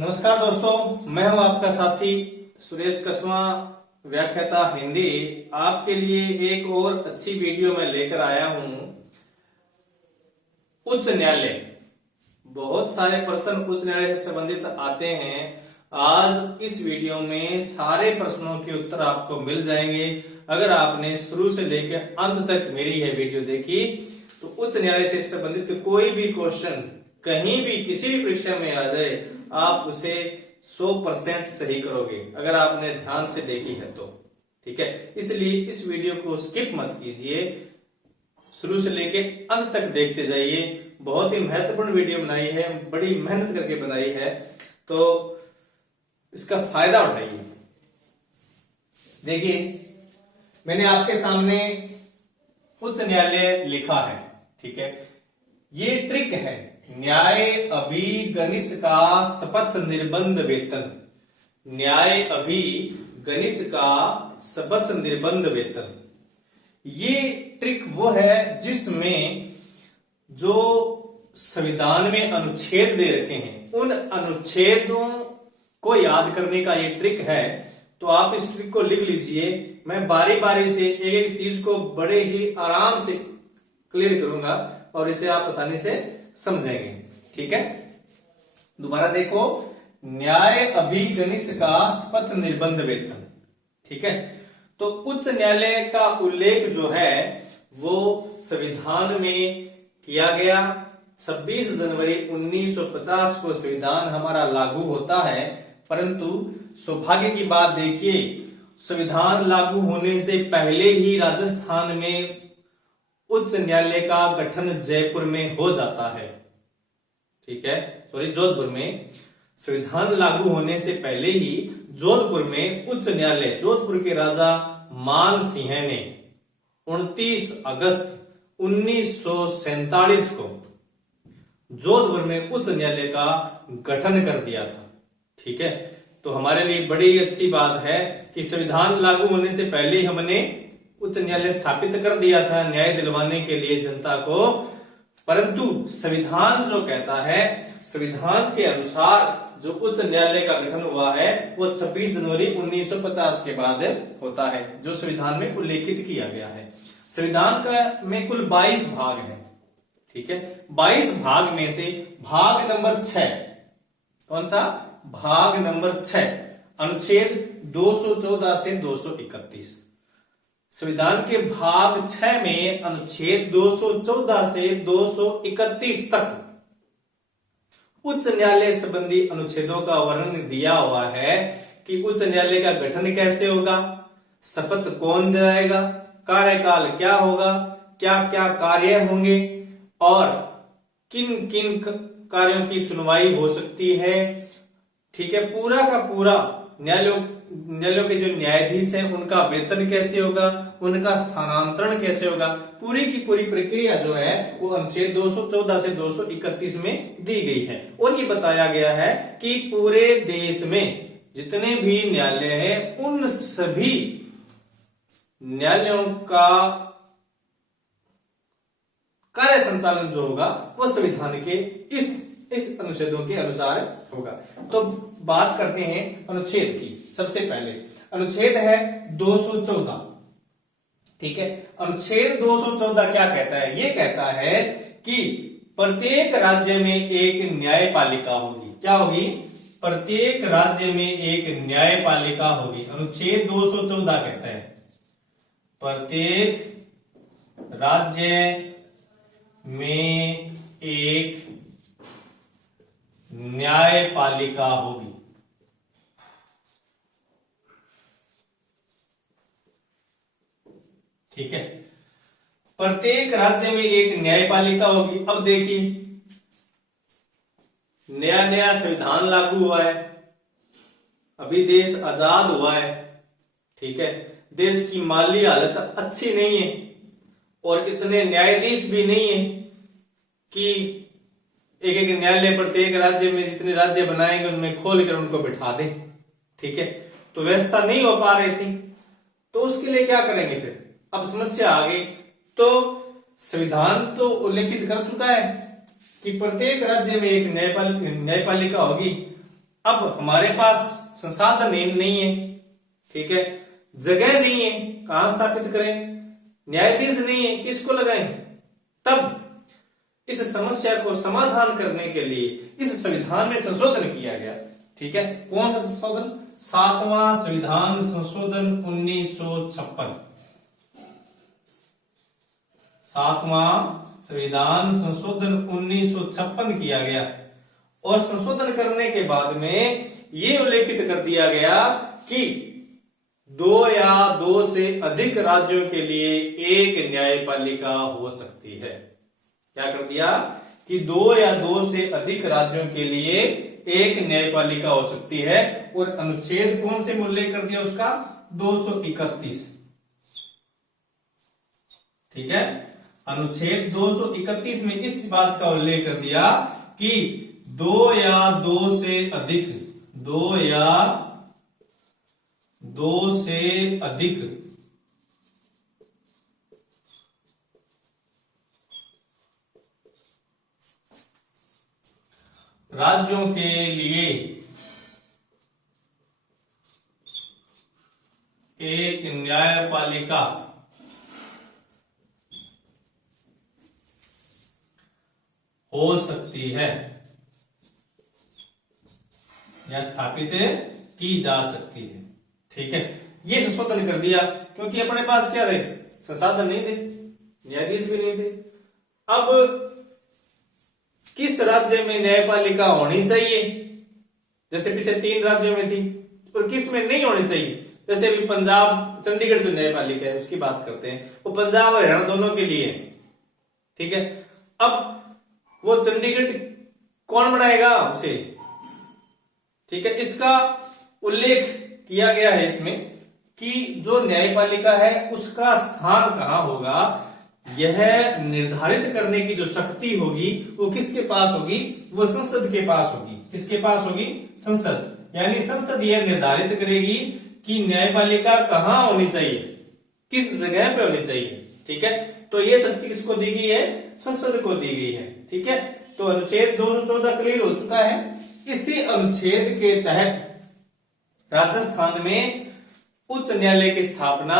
नमस्कार दोस्तों, मैं हूं आपका साथी सुरेश कसवा, व्याख्याता हिंदी। आपके लिए एक और अच्छी वीडियो में लेकर आया हूं। उच्च न्यायालय, बहुत सारे प्रश्न उच्च न्यायालय से संबंधित आते हैं। आज इस वीडियो में सारे प्रश्नों के उत्तर आपको मिल जाएंगे। अगर आपने शुरू से लेकर अंत तक मेरी यह वीडियो देखी तो उच्च न्यायालय से संबंधित कोई भी क्वेश्चन कहीं भी किसी भी परीक्षा में आ जाए, आप उसे 100% सही करोगे अगर आपने ध्यान से देखी है तो। ठीक है, इसलिए इस वीडियो को स्किप मत कीजिए, शुरू से लेके अंत तक देखते जाइए। बहुत ही महत्वपूर्ण वीडियो बनाई है, बड़ी मेहनत करके बनाई है, तो इसका फायदा उठाइए। देखिए, मैंने आपके सामने उच्च न्यायालय लिखा है। ठीक है, ये ट्रिक है, न्याय अभिगनिश का शपथ निर्बंध वेतन। न्याय अभिगनिश का शपथ निर्बंध वेतन, ये ट्रिक वो है जिसमें जो संविधान में अनुच्छेद दे रखे हैं, उन अनुच्छेदों को याद करने का ये ट्रिक है। तो आप इस ट्रिक को लिख लीजिए। मैं बारी बारी से एक एक चीज को बड़े ही आराम से क्लियर करूंगा और इसे आप आसानी से समझेंगे। ठीक है, दोबारा देखो, न्याय अभिगनिश का शपथ निर्बंध वेतन। ठीक है, तो उच्च न्यायालय का उल्लेख जो है वो संविधान में किया गया। 26 जनवरी 1950 को संविधान हमारा लागू होता है, परंतु सौभाग्य की बात देखिए, संविधान लागू होने से पहले ही राजस्थान में उच्च न्यायालय का गठन जयपुर में हो जाता है। ठीक है, जोधपुर में। संविधान लागू होने से पहले ही जोधपुर में उच्च न्यायालय, जोधपुर के राजा मान सिंह ने 29 अगस्त 1947 को जोधपुर में उच्च न्यायालय का गठन कर दिया था। ठीक है, तो हमारे लिए बड़ी अच्छी बात है कि संविधान लागू होने से पहले ही हमने उच्च न्यायालय स्थापित कर दिया था न्याय दिलवाने के लिए जनता को। परंतु संविधान जो कहता है, संविधान के अनुसार जो उच्च न्यायालय का गठन हुआ है वो 26 जनवरी 1950 के बाद होता है, जो संविधान में उल्लेखित किया गया है। संविधान का में कुल 22 भाग है। ठीक है, 22 भाग में से भाग नंबर 6, कौन सा? भाग नंबर 6, अनुच्छेद 214 से 231। संविधान के भाग 6 में अनुच्छेद 214 से 231 तक उच्च न्यायालय संबंधी अनुच्छेदों का वर्णन दिया हुआ है कि उच्च न्यायालय का गठन कैसे होगा, शपथ कौन दिलाएगा, कार्यकाल क्या होगा, क्या क्या कार्य होंगे और किन किन कार्यों की सुनवाई हो सकती है। ठीक है, पूरा का पूरा न्यायालयों के जो न्यायाधीश हैं उनका वेतन कैसे होगा, उनका स्थानांतरण कैसे होगा, पूरी की पूरी प्रक्रिया जो है वो अनुच्छेद 214 से 231 में दी गई है। और ये बताया गया है कि पूरे देश में जितने भी न्यायालय हैं उन सभी न्यायालयों का कार्य संचालन जो होगा वो संविधान के इस अनुच्छेदों के अनुसार होगा। तो बात करते हैं अनुच्छेद की। सबसे पहले अनुच्छेद है 214। ठीक है, अनुच्छेद 214 क्या कहता है? ये कहता है कि प्रत्येक राज्य में एक न्यायपालिका होगी। क्या होगी? प्रत्येक राज्य में एक न्यायपालिका होगी। अनुच्छेद 214 कहता है प्रत्येक राज्य में एक न्यायपालिका होगी। ठीक है, प्रत्येक राज्य में एक न्यायपालिका होगी। अब देखिए, नया नया संविधान लागू हुआ है, अभी देश आजाद हुआ है। ठीक है, देश की माली हालत अच्छी नहीं है और इतने न्यायाधीश भी नहीं है कि एक एक न्यायालय प्रत्येक राज्य में जितने राज्य बनाएंगे उनमें खोल कर उनको बिठा दें। ठीक है, तो व्यवस्था नहीं हो पा रही थी, तो उसके लिए क्या करेंगे फिर? अब समस्या आ गई। तो संविधान तो उल्लेखित कर चुका है कि प्रत्येक राज्य में एक न्यायपालिका होगी, अब हमारे पास संसाधन नहीं है, ठीक है, जगह नहीं है, कहां स्थापित करें, न्यायाधीश नहीं है, किसको लगाएं। तब इस समस्या को समाधान करने के लिए इस संविधान में संशोधन किया गया, ठीक है। कौन सा संशोधन? 7वां संविधान संशोधन 1956। 7वां संविधान संशोधन 1956 किया गया और संशोधन करने के बाद में ये उल्लेखित कर दिया गया कि 2 या 2 से अधिक राज्यों के लिए एक न्यायपालिका हो सकती है। क्या कर दिया कि 2 या 2 से अधिक राज्यों के लिए एक न्यायपालिका हो सकती है। और अनुच्छेद कौन से में उल्लेख कर दिया उसका? 231, ठीक है। अनुच्छेद 231 में इस बात का उल्लेख कर दिया कि 2 या 2 से अधिक, 2 या 2 से अधिक राज्यों के लिए एक न्यायपालिका हो सकती है या स्थापित की जा सकती है, ठीक है। ये संशोधन कर दिया क्योंकि अपने पास क्या थे? संसाधन नहीं थे, न्यायाधीश भी नहीं थे। अब किस राज्य में न्यायपालिका होनी चाहिए? जैसे पीछे 3 राज्यों में थी, और किस में नहीं होनी चाहिए? जैसे अभी पंजाब, चंडीगढ़ जो न्यायपालिका है उसकी बात करते हैं, वो पंजाब और हरियाणा दोनों के लिए है, ठीक है। अब वो चंडीगढ़ कौन बनाएगा उसे, ठीक है। इसका उल्लेख किया गया है इसमें कि जो न्यायपालिका है उसका स्थान कहां होगा, यह निर्धारित करने की जो शक्ति होगी वो किसके पास होगी? वो संसद के पास होगी। किसके पास होगी? संसद। यानी संसद यह निर्धारित करेगी कि न्यायपालिका कहां होनी चाहिए, किस जगह पे होनी चाहिए, ठीक है। तो ये शक्ति किसको दी गई है? संसद को दी गई है, ठीक है। तो अनुच्छेद 214 क्लियर हो चुका है। इसी अनुच्छेद के तहत राजस्थान में उच्च न्यायालय की स्थापना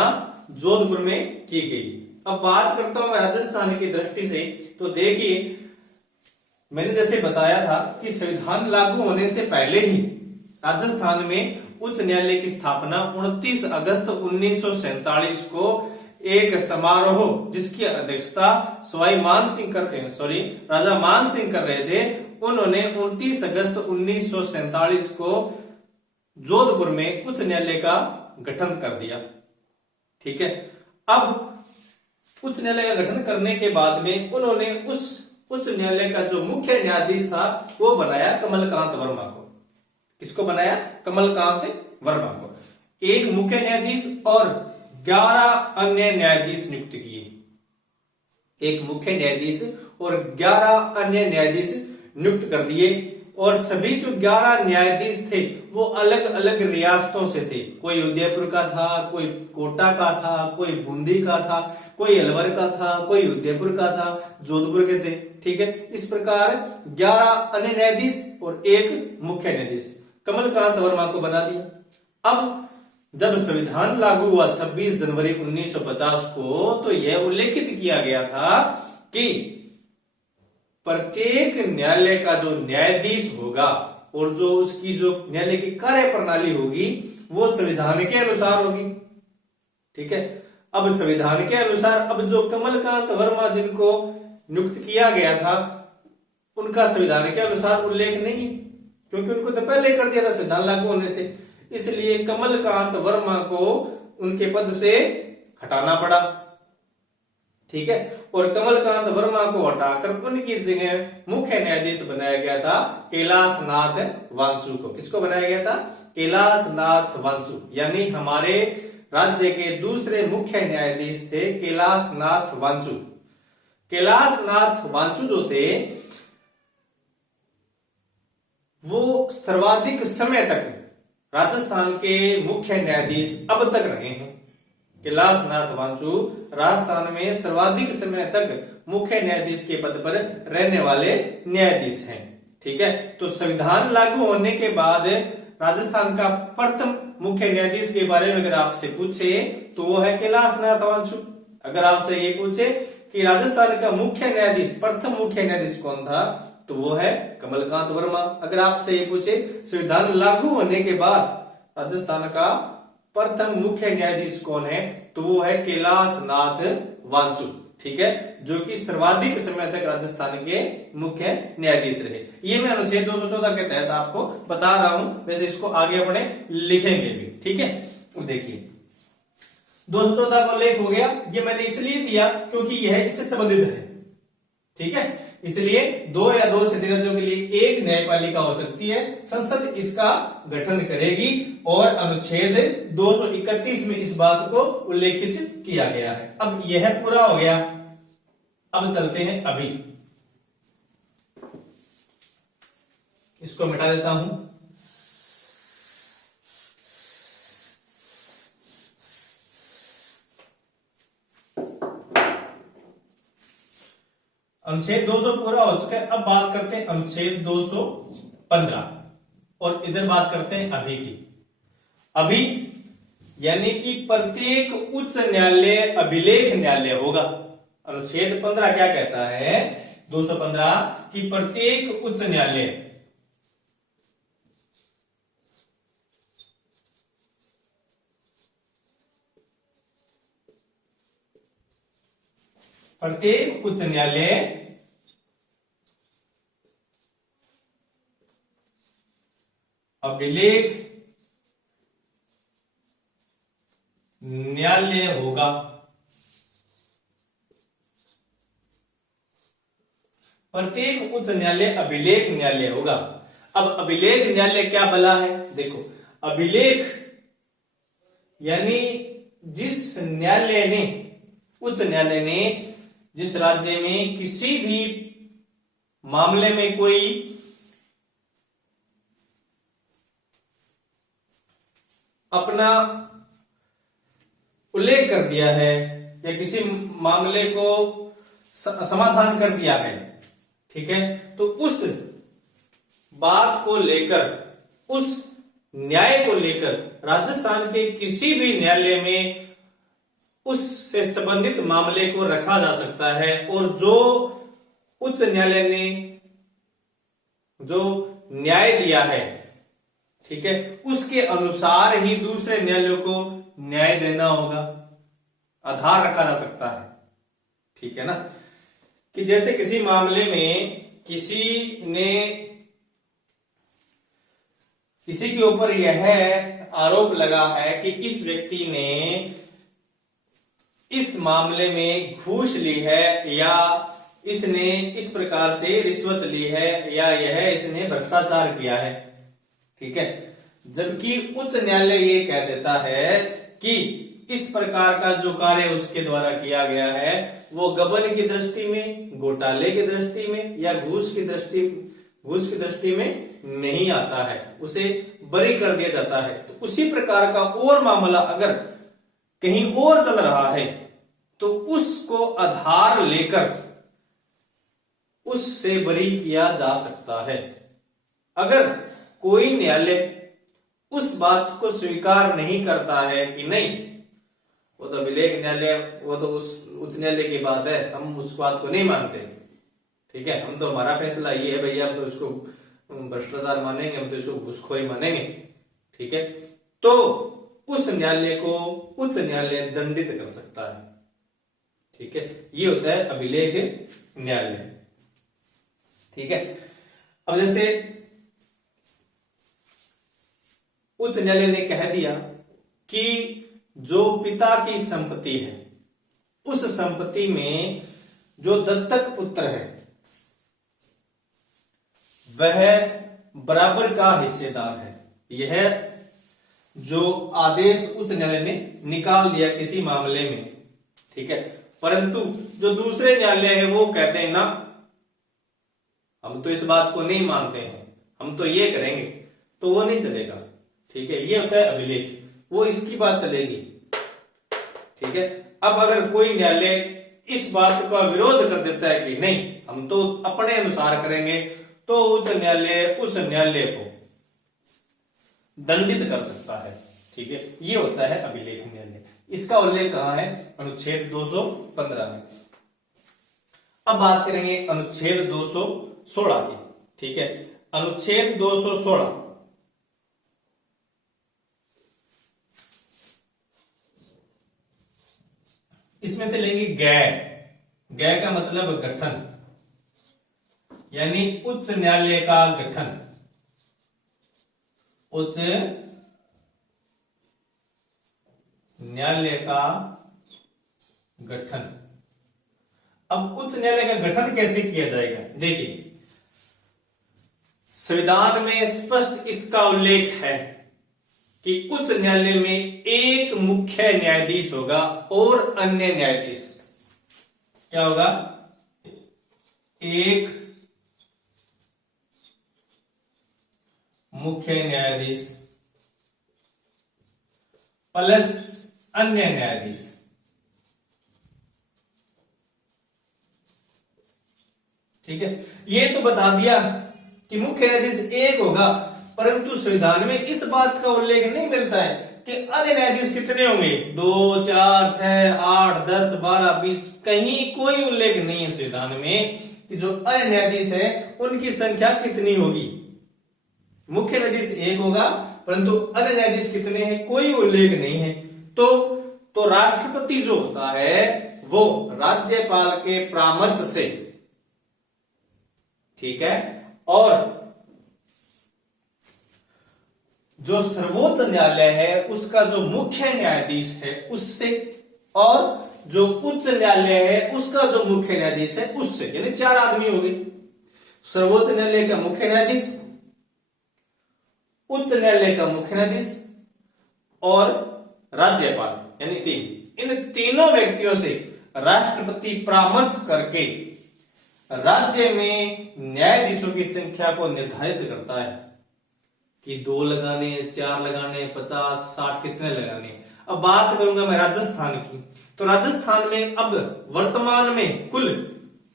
जोधपुर में की गई। अब बात करता हूं मैं राजस्थान की दृष्टि से, तो देखिए मैंने जैसे बताया था कि संविधान लागू होने से पहले ही राजस्थान में उच्च न्यायालय की स्थापना 29 अगस्त 1947 को एक समारोह जिसकी अध्यक्षता राजा मान सिंह कर रहे थे, उन्होंने 29 अगस्त 1947 को जोधपुर में उच्च न्यायालय का गठन कर दिया, ठीक है। अब उच्च न्यायालय का गठन करने के बाद में उन्होंने उस उच्च न्यायालय का जो मुख्य न्यायाधीश था वो बनाया कमलकांत वर्मा को। किसको बनाया? कमलकांत वर्मा को। एक मुख्य न्यायाधीश और 11 अन्य न्यायाधीश नियुक्त किए। एक मुख्य न्यायाधीश और 11 अन्य न्यायाधीश नियुक्त कर दिए। और सभी जो 11 न्यायाधीश थे वो अलग अलग रियासतों से थे। कोई उदयपुर का था, कोई कोटा का था, कोई बूंदी का था, कोई अलवर का था, कोई उदयपुर का था, जोधपुर के थे, ठीक है। इस प्रकार 11 अन्य न्यायाधीश और एक मुख्य न्यायाधीश कमलकांत वर्मा को बना दिया। अब जब संविधान लागू हुआ 26 जनवरी 1950 को, तो यह उल्लेखित किया गया था कि प्रत्येक न्यायालय का जो न्यायाधीश होगा और जो उसकी जो न्यायालय की कार्य प्रणाली होगी वो संविधान के अनुसार होगी, ठीक है। अब संविधान के अनुसार अब जो कमलकांत वर्मा जिनको नियुक्त किया गया था उनका संविधान के अनुसार उल्लेख नहीं है, क्योंकि उनको तो पहले कर दिया था संविधान लागू होने से। इसलिए कमलकांत वर्मा को उनके पद से हटाना पड़ा, ठीक है। और कमलकांत वर्मा को हटाकर उनकी जगह मुख्य न्यायाधीश बनाया गया था कैलाशनाथ वांचू को। किसको बनाया गया था? कैलाशनाथ वांचू। यानी हमारे राज्य के दूसरे मुख्य न्यायाधीश थे कैलाशनाथ वांचू। कैलाशनाथ वांचू जो थे वो सर्वाधिक समय तक राजस्थान के मुख्य न्यायाधीश अब तक रहे हैं। कैलाशनाथ वांचू राजस्थान में सर्वाधिक समय तक मुख्य न्यायाधीश के पद पर रहने वाले न्यायाधीश हैं, ठीक है। तो संविधान लागू होने के बाद राजस्थान का प्रथम मुख्य न्यायाधीश के बारे में अगर आपसे पूछे तो वो है कैलाश नाथ वांचु। अगर आपसे ये पूछे कि राजस्थान का मुख्य न्यायाधीश, प्रथम मुख्य न्यायाधीश कौन था, तो वो है कमलकांत वर्मा। अगर आपसे ये पूछे संविधान लागू होने के बाद राजस्थान का प्रथम मुख्य न्यायाधीश कौन है, तो वो है कैलाश नाथ वांचु, ठीक है, जो कि सर्वाधिक समय तक राजस्थान के मुख्य न्यायाधीश रहे। ये मैं अनुच्छेद 214 के तहत आपको बता रहा हूं, वैसे इसको आगे अपने लिखेंगे भी, ठीक है। देखिए 214 का उल्लेख हो गया, ये मैंने इसलिए दिया क्योंकि यह इससे संबंधित है, ठीक है। इसलिए 2 या 2 से अधिक राज्यों के लिए एक न्यायपालिका हो सकती है, संसद इसका गठन करेगी और अनुच्छेद 231 में इस बात को उल्लेखित किया गया है। अब यह पूरा हो गया, अब चलते हैं अभी, इसको मिटा देता हूं। अनुच्छेद 200 पूरा हो चुका है। अब बात करते हैं अनुच्छेद 215 और इधर बात करते हैं अभी की। अभी यानी कि प्रत्येक उच्च न्यायालय अभिलेख न्यायालय होगा। अनुच्छेद 15 क्या कहता है, 215 कि प्रत्येक उच्च न्यायालय अभिलेख न्यायालय होगा। प्रत्येक उच्च न्यायालय अभिलेख न्यायालय होगा। अब अभिलेख न्यायालय क्या भला है, देखो अभिलेख यानी जिस न्यायालय ने, उच्च न्यायालय ने जिस राज्य में किसी भी मामले में कोई अपना उल्लेख कर दिया है या किसी मामले को समाधान कर दिया है, ठीक है, तो उस बात को लेकर, उस न्याय को लेकर राजस्थान के किसी भी न्यायालय में उससे संबंधित मामले को रखा जा सकता है और जो उच्च न्यायालय ने जो न्याय दिया है, ठीक है, उसके अनुसार ही दूसरे न्यायालयों को न्याय देना होगा, आधार रखा जा सकता है, ठीक है ना। कि जैसे किसी मामले में किसी के ऊपर यह आरोप लगा है कि इस व्यक्ति ने इस मामले में घूस ली है या इसने इस प्रकार से रिश्वत ली है या इसने भ्रष्टाचार किया है, ठीक है, जबकि उच्च न्यायालय ये कह देता है कि इस प्रकार का जो कार्य उसके द्वारा किया गया है वो गबन की दृष्टि में, घोटाले की दृष्टि में या घूस की दृष्टि में नहीं आता है, उसे बरी कर दिया जाता है। तो उसी प्रकार का और मामला अगर कहीं और चल रहा है तो उसको आधार लेकर उससे बरी किया जा सकता है। अगर कोई न्यायालय उस बात को स्वीकार नहीं करता है कि नहीं वो तो अभिलेख न्यायालय, वो तो उस उच्च न्यायालय की बात है, हम उस बात को नहीं मानते, ठीक है, हम तो हमारा फैसला ये है भैया, हम तो इसको भ्रष्टाचार मानेंगे, हम तो इसको घूसखोरी मानेंगे, ठीक है, तो उस न्यायालय को उच्च न्यायालय दंडित कर सकता है, ठीक है, ये होता है अभिलेख न्यायालय, ठीक है। अब जैसे उच्च न्यायालय ने कह दिया कि जो पिता की संपत्ति है उस संपत्ति में जो दत्तक पुत्र है वह बराबर का हिस्सेदार है। यह जो आदेश उच्च न्यायालय ने निकाल दिया किसी मामले में, ठीक है, परंतु जो दूसरे न्यायालय है वो कहते हैं ना हम तो इस बात को नहीं मानते हैं, हम तो ये करेंगे, तो वो नहीं चलेगा, ठीक है, ये होता है अभिलेख, वो इसकी बात चलेगी, ठीक है। अब अगर कोई न्यायालय इस बात का विरोध कर देता है कि नहीं हम तो अपने अनुसार करेंगे, तो उच्च न्यायालय उस न्यायालय को दंडित कर सकता है। ठीक है, ये होता है अभिलेख न्यायालय। इसका उल्लेख कहां है? अनुच्छेद 215 में। अब बात करेंगे अनुच्छेद 216 की। ठीक है, अनुच्छेद 216 इसमें से लेंगे गैर। गैर का मतलब गठन, यानी उच्च न्यायालय का गठन। उच्च न्यायालय का गठन। अब उच्च न्यायालय का गठन कैसे किया जाएगा? देखिए, संविधान में स्पष्ट इसका उल्लेख है कि उच्च न्यायालय में एक मुख्य न्यायाधीश होगा और अन्य न्यायाधीश क्या होगा? एक मुख्य न्यायाधीश प्लस अन्य न्यायाधीश। ठीक है, ये तो बता दिया कि मुख्य न्यायाधीश एक होगा, परंतु संविधान में इस बात का उल्लेख नहीं मिलता है कि अन्य न्यायाधीश कितने होंगे। 2, 4, 6, 8, 10, 12, 20, कहीं कोई उल्लेख नहीं है संविधान में कि जो अन्य न्यायाधीश है उनकी संख्या कितनी होगी। मुख्य न्यायाधीश एक होगा, परंतु अन्य न्यायाधीश कितने हैं कोई उल्लेख नहीं है। तो राष्ट्रपति जो होता है वो राज्यपाल के परामर्श से, ठीक है, और जो सर्वोच्च न्यायालय है उसका जो मुख्य न्यायाधीश है उससे, और जो उच्च न्यायालय है उसका जो मुख्य न्यायाधीश है उससे, यानी 4 आदमी हो गए। सर्वोच्च न्यायालय का मुख्य न्यायाधीश, उच्च न्यायालय का मुख्य न्यायाधीश और राज्यपाल, यानी 3। इन तीनों व्यक्तियों से राष्ट्रपति परामर्श करके राज्य में न्यायाधीशों की संख्या को निर्धारित करता है कि 2 लगाने, 4 लगाने, 50, 60 कितने लगाने। अब बात करूंगा मैं राजस्थान की, तो राजस्थान में अब वर्तमान में कुल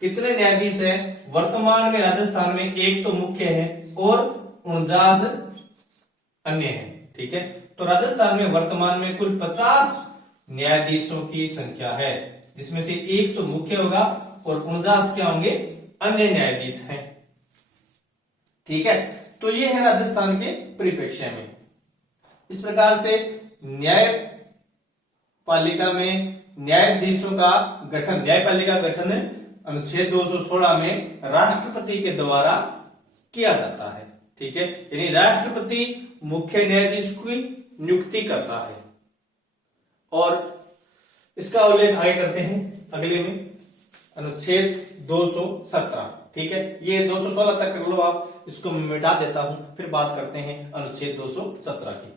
कितने न्यायाधीश हैं? वर्तमान में राजस्थान में एक तो मुख्य है और 49 अन्य हैं। ठीक है, तो राजस्थान में वर्तमान में कुल 50 न्यायाधीशों की संख्या है, जिसमें से एक तो मुख्य होगा और 49 क्या होंगे? अन्य न्यायाधीश हैं। ठीक है, तो ये है राजस्थान के परिप्रेक्ष्य में। इस प्रकार से न्यायपालिका में न्यायाधीशों का गठन, न्यायपालिका गठन अनुच्छेद 216 में राष्ट्रपति के द्वारा किया जाता है। ठीक है, यानी राष्ट्रपति मुख्य न्यायाधीश की नियुक्ति करता है। और इसका उल्लेख आगे करते हैं अगले में, अनुच्छेद 217। ठीक है, ये 216 तक कर लो आप, इसको मैं मिटा देता हूं, फिर बात करते हैं अनुच्छेद 217 की।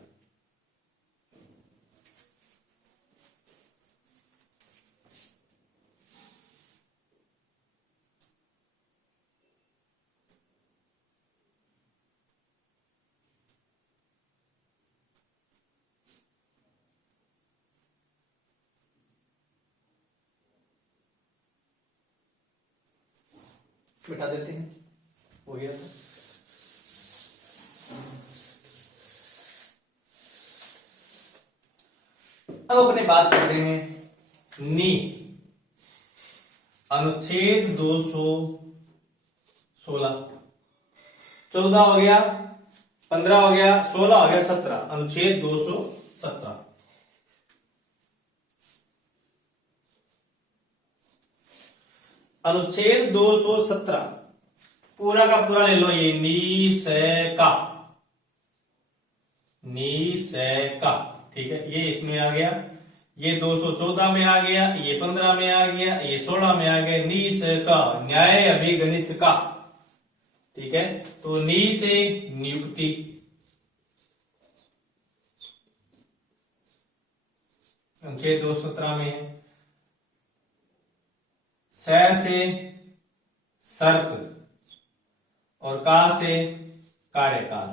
मिटा देते हैं, हो गया था। अब अपने बात करते हैं नी, अनुच्छेद 216। 14 हो गया, 15 हो गया, 16 हो गया, 17, अनुच्छेद 217। अनुच्छेद 217 पूरा का पूरा ले लो, ये नी से का। ठीक है, ये इसमें आ गया, ये 214 में आ गया, ये 15 में आ गया, ये 16 में आ गया। नी से का न्याय अभिगनित का। ठीक है, तो नी से नियुक्ति, अनुच्छेद 217 में है। से शर्त और का से कार्यकाल।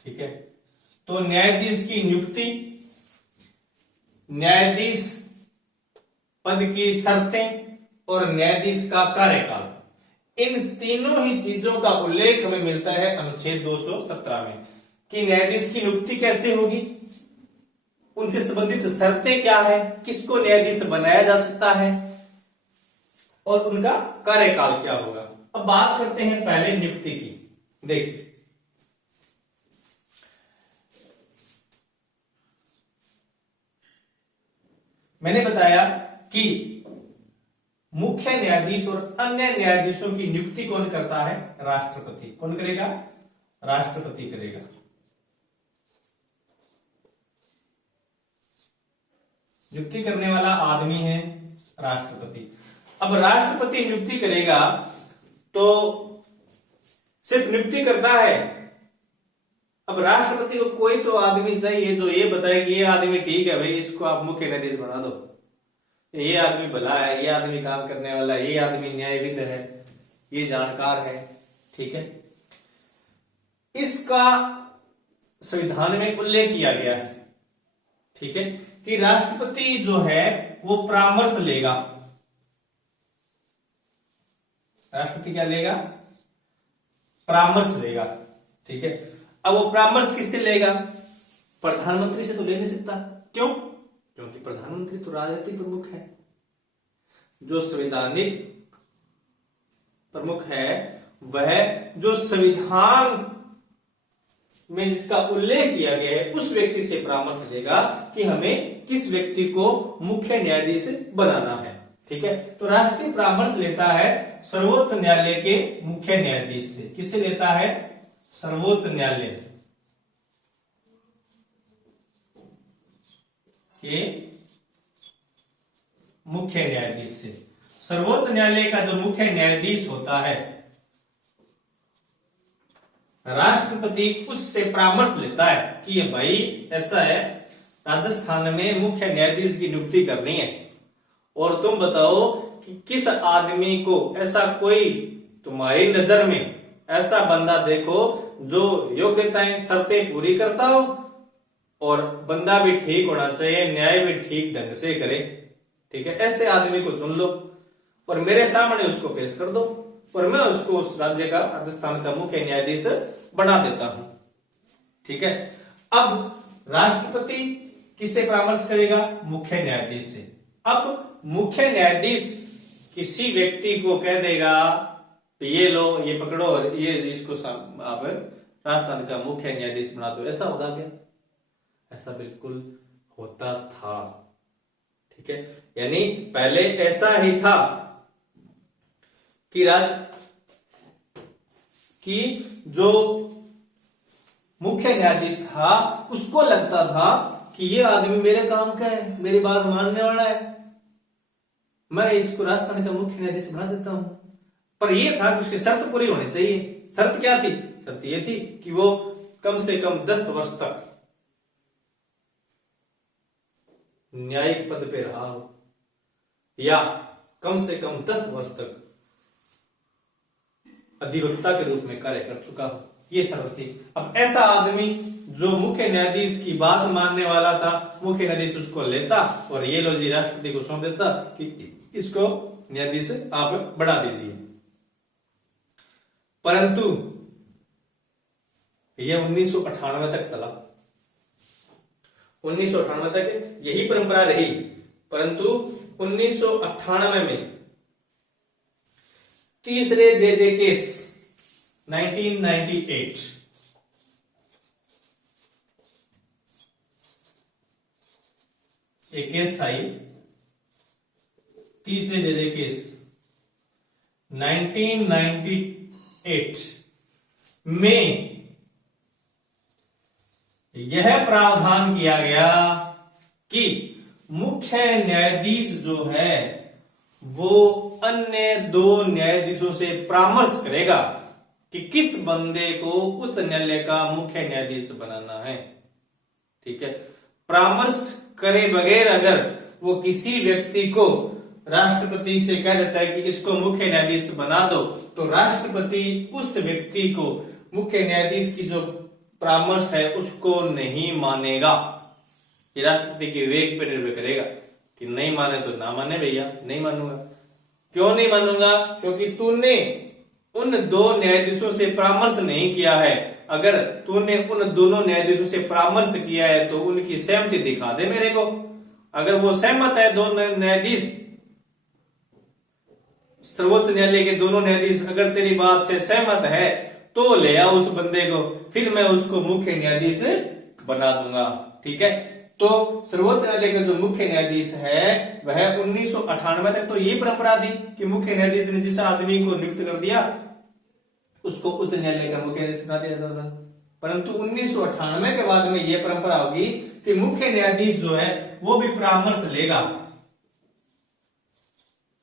ठीक है, तो न्यायाधीश की नियुक्ति, न्यायाधीश पद की शर्तें और न्यायाधीश का कार्यकाल, इन तीनों ही चीजों का उल्लेख हमें मिलता है अनुच्छेद 217 में कि न्यायाधीश की नियुक्ति कैसे होगी, उनसे संबंधित शर्तें क्या है, किसको न्यायाधीश बनाया जा सकता है और उनका कार्यकाल क्या होगा। अब बात करते हैं पहले नियुक्ति की। देखिए, मैंने बताया कि मुख्य न्यायाधीश और अन्य न्यायाधीशों की नियुक्ति कौन करता है? राष्ट्रपति। कौन करेगा? राष्ट्रपति करेगा। नियुक्ति करने वाला आदमी है राष्ट्रपति। अब राष्ट्रपति नियुक्ति करेगा तो सिर्फ नियुक्ति करता है। अब राष्ट्रपति को कोई तो आदमी चाहिए जो ये बताए कि ये आदमी ठीक है भाई, इसको आप मुख्य न्यायाधीश बना दो, ये आदमी भला है, ये आदमी काम करने वाला है, ये आदमी न्यायविद है, ये जानकार है, ठीक है। इसका संविधान में उल्लेख किया गया है, ठीक है, कि राष्ट्रपति जो है वो परामर्श लेगा। राष्ट्रपति क्या लेगा? परामर्श लेगा, ठीक है। अब वो परामर्श किससे लेगा? प्रधानमंत्री से तो ले नहीं सकता। क्यों? क्योंकि प्रधानमंत्री तो राजनीतिक प्रमुख है। जो संवैधानिक प्रमुख है वह जो संविधान में जिसका उल्लेख किया गया है उस व्यक्ति से परामर्श लेगा कि हमें किस व्यक्ति को मुख्य न्यायाधीश बनाना है, ठीक है। तो राष्ट्रपति परामर्श लेता है सर्वोच्च न्यायालय के मुख्य न्यायाधीश से। किससे लेता है? सर्वोच्च न्यायालय के मुख्य न्यायाधीश से। सर्वोच्च न्यायालय का जो मुख्य न्यायाधीश होता है, राष्ट्रपति उससे परामर्श लेता है कि ये भाई ऐसा है, राजस्थान में मुख्य न्यायाधीश की नियुक्ति करनी है और तुम बताओ कि किस आदमी को, ऐसा कोई तुम्हारी नजर में ऐसा बंदा देखो जो योग्यताएं शर्तें पूरी करता हो और बंदा भी ठीक होना चाहिए, न्याय भी ठीक ढंग से करे, ठीक है। ऐसे आदमी को चुन लो और मेरे सामने उसको पेश कर दो और मैं उसको उस राज्य का, राजस्थान का मुख्य न्यायाधीश बना देता हूं, ठीक है। अब राष्ट्रपति किससे परामर्श करेगा? मुख्य न्यायाधीश से। अब मुख्य न्यायाधीश किसी व्यक्ति को कह देगा ये लो, ये पकड़ो और ये इसको आप राजस्थान का मुख्य न्यायाधीश बना दो। ऐसा होगा क्या? ऐसा बिल्कुल होता था, ठीक है। यानी पहले ऐसा ही था कि जो मुख्य न्यायाधीश था उसको लगता था कि ये आदमी मेरे काम का है, मेरी बात मानने वाला है, मैं इसको राजस्थान का मुख्य न्यायाधीश बना देता हूं। पर यह था कि उसकी शर्त पूरी होनी चाहिए। शर्त क्या थी? शर्त यह थी कि वो कम से कम 10 वर्ष तक न्यायिक पद पे रहा हो या कम से कम 10 वर्ष तक अधिवक्ता के रूप में कार्य कर चुका हो, ये शर्त थी। अब ऐसा आदमी जो मुख्य न्यायाधीश की बात मानने वाला था, मुख्य न्यायाधीश उसको लेता और ये लो जी राष्ट्रपति को सौंप देता कि इसको न्यायाधीश आप बढ़ा दीजिए। परंतु यह 1998 तक चला। 1998 तक यही परंपरा रही, परंतु 1998 में तीसरे जेजे केस 1998 एक केस था, ये तीसरे जेजे केस 1998 में यह प्रावधान किया गया कि मुख्य न्यायाधीश जो है वो अन्य 2 न्यायाधीशों से परामर्श करेगा कि किस बंदे को उच्च न्यायालय का मुख्य न्यायाधीश बनाना है, ठीक है। परामर्श करे बगैर अगर वो किसी व्यक्ति को राष्ट्रपति से कह देता है कि इसको मुख्य न्यायाधीश बना दो, तो राष्ट्रपति उस व्यक्ति को मुख्य न्यायाधीश की जो परामर्श है उसको नहीं मानेगा। ये राष्ट्रपति के विवेक पर निर्भर करेगा कि नहीं माने तो ना माने, भैया नहीं मानूंगा। क्यों नहीं मानूंगा? क्योंकि तूने उन दो न्यायाधीशों से परामर्श नहीं किया है, अगर तूने उन दोनों न्यायाधीशों से परामर्श किया है तो उनकी सहमति दिखा दे मेरे को। अगर वो सहमत है, दोनों न्यायाधीश, सर्वोच्च न्यायालय के दोनों न्यायाधीश अगर तेरी बात से सहमत है तो ले आ उस बंदे को, फिर मैं उसको मुख्य न्यायाधीश बना दूंगा। ठीक है, तो सर्वोच्च न्यायालय का जो मुख्य न्यायाधीश है वह 1998 तक तो ये परंपरा थी कि मुख्य न्यायाधीश ने जिस आदमी को नियुक्त कर दिया उसको उच्च न्यायालय का मुख्य न्यायाधीश बना दिया जाता था। परंतु 1998 के बाद में यह परंपरा होगी कि मुख्य न्यायाधीश जो है वो भी परामर्श लेगा।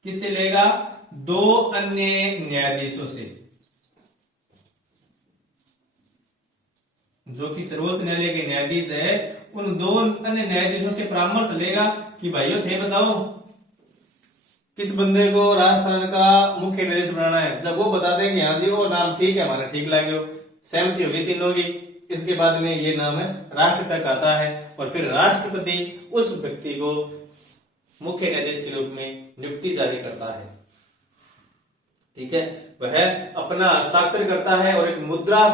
किससे लेगा? दो अन्य न्यायाधीशों से, जो कि सर्वोच्च न्यायालय के न्यायाधीश है, उन दो अन्य न्यायाधीशों से परामर्श लेगा कि भाइयों थे बताओ किस बंदे को राजस्थान का मुख्य न्यायाधीश बनाना है। जब वो बता दें कि हाँ जी वो नाम ठीक है, हमारे ठीक लगे, सहमति होगी तीनों की, इसके बाद में ये नाम है राष्ट्र तक आता है और फिर राष्ट्रपति उस व्यक्ति को मुख्य न्यायाधीश के रूप में नियुक्ति जारी करता है। ठीक है, वह अपना हस्ताक्षर करता है और एक मुद्रा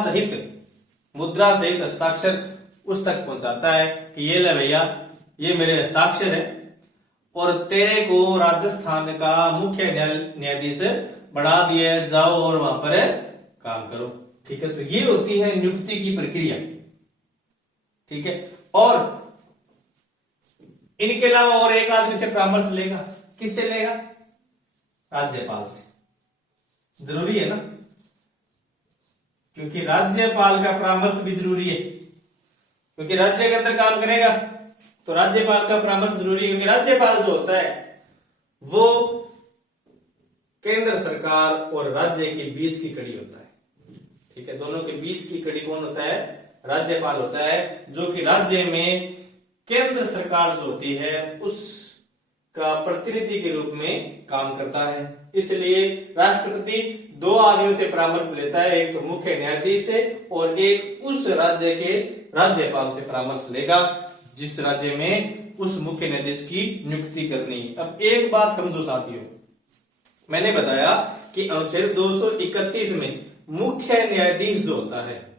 सहित हस्ताक्षर उस तक पहुंचाता है कि ये ले भैया ये मेरे हस्ताक्षर है और तेरे को राजस्थान का मुख्य न्यायाधीश बढ़ा दिए, जाओ और वहां पर काम करो। ठीक है, तो ये होती है नियुक्ति की प्रक्रिया। ठीक है, और इनके अलावा और एक आदमी से परामर्श लेगा। किससे लेगा? राज्यपाल से। जरूरी है ना, क्योंकि राज्यपाल का परामर्श भी जरूरी है, क्योंकि राज्य के अंदर काम करेगा तो राज्यपाल का परामर्श जरूरी है। क्योंकि राज्यपाल जो होता है वो केंद्र सरकार और राज्य के बीच की कड़ी होता है। ठीक है, दोनों के बीच की कड़ी कौन होता है? राज्यपाल होता है, जो कि राज्य में केंद्र सरकार जो होती है उसका प्रतिनिधि के रूप में काम करता है। इसलिए राष्ट्रपति दो आदमियों से परामर्श लेता है, एक तो मुख्य न्यायाधीश से और एक उस राज्य के राज्यपाल से परामर्श लेगा जिस राज्य में उस मुख्य न्यायाधीश की नियुक्ति करनी है। अब एक बात समझो साथियों, मैंने बताया कि अनुच्छेद 231 में मुख्य न्यायाधीश जो होता है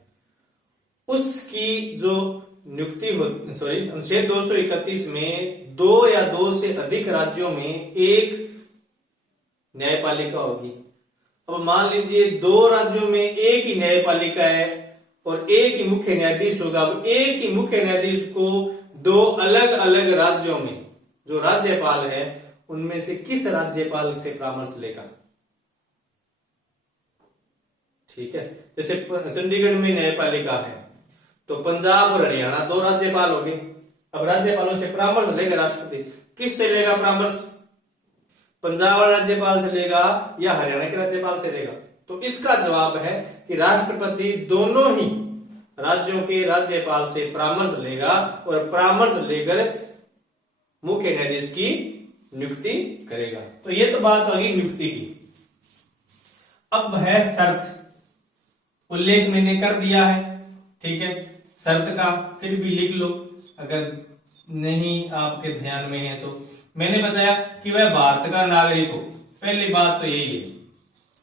उसकी जो नियुक्ति अनुच्छेद 231 में दो या दो से अधिक राज्यों में एक न्यायपालिका होगी। अब मान लीजिए दो राज्यों में एक ही न्यायपालिका है और एक ही मुख्य न्यायाधीश होगा। अब एक ही मुख्य न्यायाधीश को दो अलग अलग राज्यों में जो राज्यपाल है उनमें से किस राज्यपाल से परामर्श लेगा? ठीक है, जैसे चंडीगढ़ में न्यायपालिका है तो पंजाब और हरियाणा दो राज्यपाल हो गए। अब राज्यपालों से परामर्श लेगा राष्ट्रपति, किससे लेगा परामर्श? पंजाब वाले राज्यपाल से लेगा या हरियाणा के राज्यपाल से लेगा? तो इसका जवाब है कि राष्ट्रपति दोनों ही राज्यों के राज्यपाल से परामर्श लेगा और परामर्श लेकर मुख्य न्यायाधीश की नियुक्ति करेगा। तो ये तो बात होगी नियुक्ति की। अब है शर्त, उल्लेख मैंने कर दिया है। ठीक है, शर्त का फिर भी लिख लो अगर नहीं आपके ध्यान में है तो। मैंने बताया कि वह भारत का नागरिक हो, पहली बात तो यही है,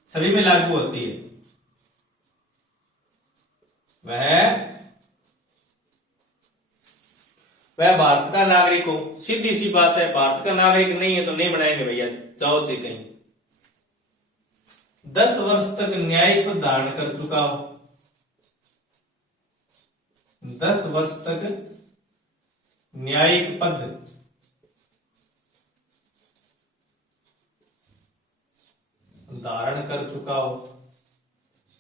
सभी में लागू होती है। वह भारत का नागरिक हो, सीधी सी बात है। भारत का नागरिक नहीं है तो नहीं बनाएंगे भैया, जाओ से कहीं। 10 वर्ष तक न्यायिक पद धारण कर चुका हो, 10 वर्ष तक न्यायिक पद धारण कर चुका हो,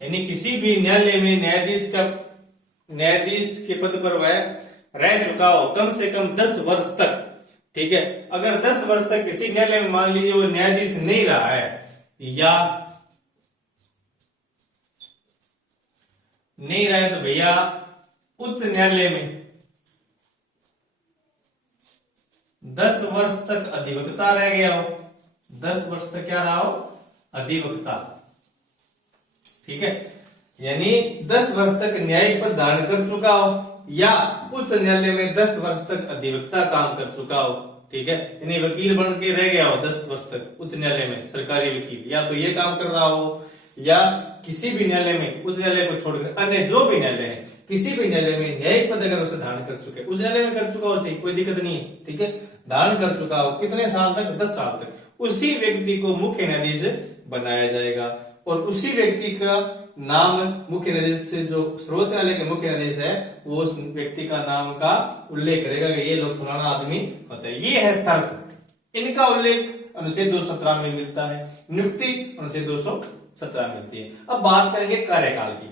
यानी किसी भी न्यायालय में न्यायाधीश के पद पर वह रह चुका हो कम से कम 10 वर्ष तक। ठीक है, अगर 10 वर्ष तक किसी न्यायालय में मान लीजिए वो न्यायाधीश नहीं रहा है या नहीं रहा है तो भैया उच्च न्यायालय में 10 वर्ष तक अधिवक्ता रह गया हो, 10 वर्ष तक क्या रहा हो? अधिवक्ता। ठीक है, यानी 10 वर्ष तक न्यायिक पद धारण कर चुका हो या उच्च न्यायालय में 10 वर्ष तक अधिवक्ता काम कर चुका हो। ठीक है, यानी वकील बन के रह गया हो 10 वर्ष तक उच्च न्यायालय में, सरकारी वकील, या तो ये काम कर रहा हो या किसी भी न्यायालय में, उस न्यायालय को छोड़कर अन्य जो भी न्यायालय है, किसी भी न्यायालय में न्यायिक पद अगर उसे धारण कर चुके, उस न्यायालय में कर चुका हो सही, कोई दिक्कत नहीं है, ठीक है, धारण कर चुका हो कितने साल तक, 10 साल तक, उसी व्यक्ति को मुख्य न्यायाधीश बनाया जाएगा। और उसी व्यक्ति का नाम मुख्य न्यायाधीश से, जो सर्वोच्च न्यायालय के मुख्य न्यायाधीश है, वो उस व्यक्ति का नाम का उल्लेख करेगा कि ये लोग फलाना आदमी होता है। ये है शर्त। इनका उल्लेख अनुच्छेद 217 में मिलता है, नियुक्ति अनुच्छेद 217 में मिलती है। अब बात करेंगे कार्यकाल की।